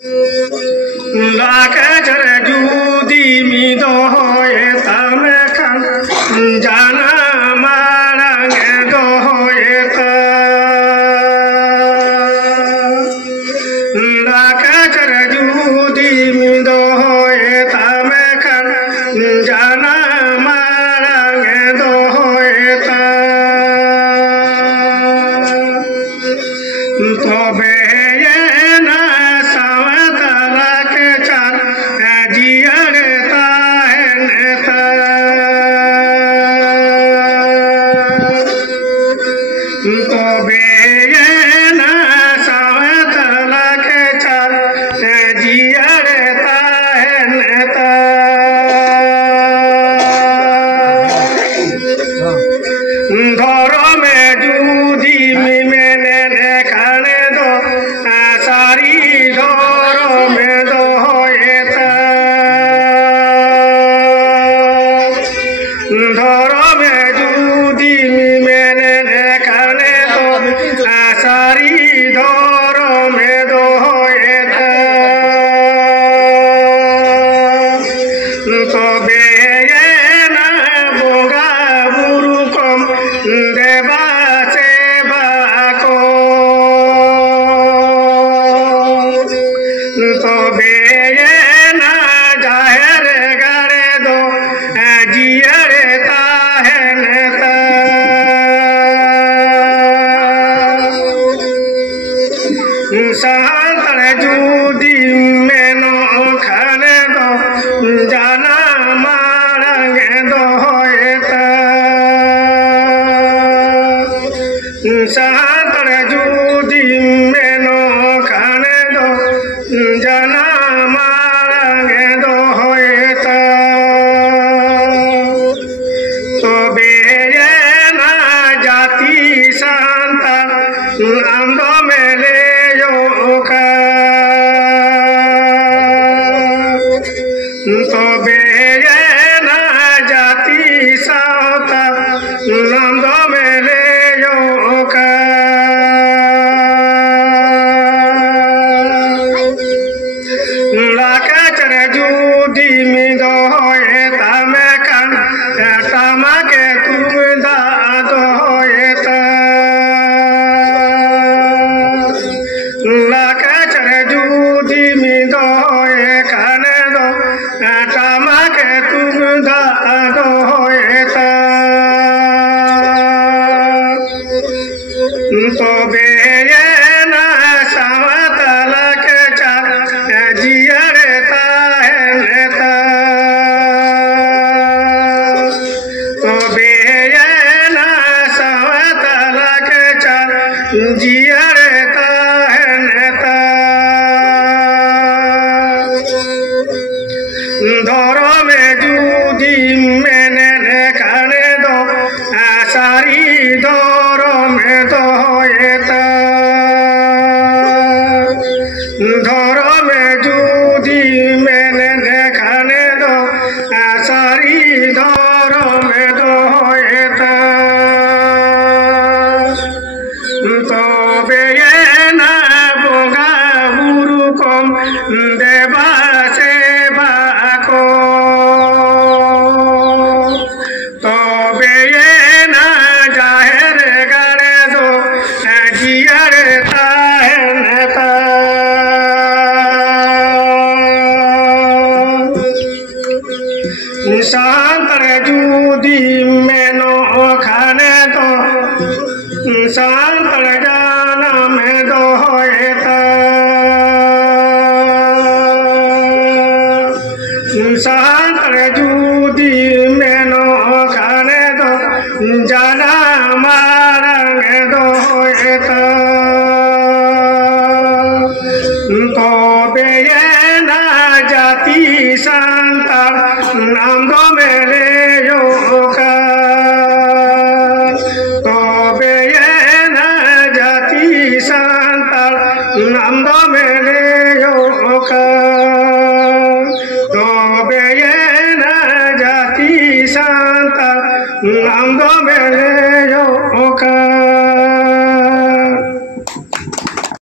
लाके जरे जूदी मी दो होए तमे खन जाना मारंगे दो होए ता लाके जरे जूदी मी दो होए तमे खन जाना मारंगे दो होए ता तो बे तो बेना सावतल के चल जियरता है नेता धरो में जूदी मैंने खाने दो सारी धरो में दो होएता धरो में जूदी सारी धरो में दो होएता तो बेना बोगा बुरु कम देवा सेवा को तो बेना जाहिर करे दो जियरता है नेता सांतर जूदी मैनो खाने दो जाना मारंगे दो होएता सांतर जूदी मैनो खाने दो जाना मारंगे दो होएता तो बेना जाति सांता अंधो मेले तो बेना जाति साता नंद मेले का लाके चरे जूदी मी दो होएता मैं कन तमा के कुदा दो होएता लाके चरे जूदी मी दो होए खाने दो तमा के कुदा दो होएता तो बेना सावतल के चल जियरता है नेता तो बेना सावतल के चल जियरता है नेता धरो में जूदी मैंने खाने दो सारी धरो में दो होएता धरो में जूदी मैंने खाने दो सारी धरो में दो होएता तो बेना बोगा बुरु कम देवा सेवा को तो बेना जाहिर करे दो जियरता है नेता सांतर जूदी मैनो खाने दो सांतर जाना में दो होएता सांतर जूदी मैनो खाने दो जाना मारंगे दो होएता तो बेना जाति संता नाम दो मेरे का तो बेना जाति संता नाम दो मेरे का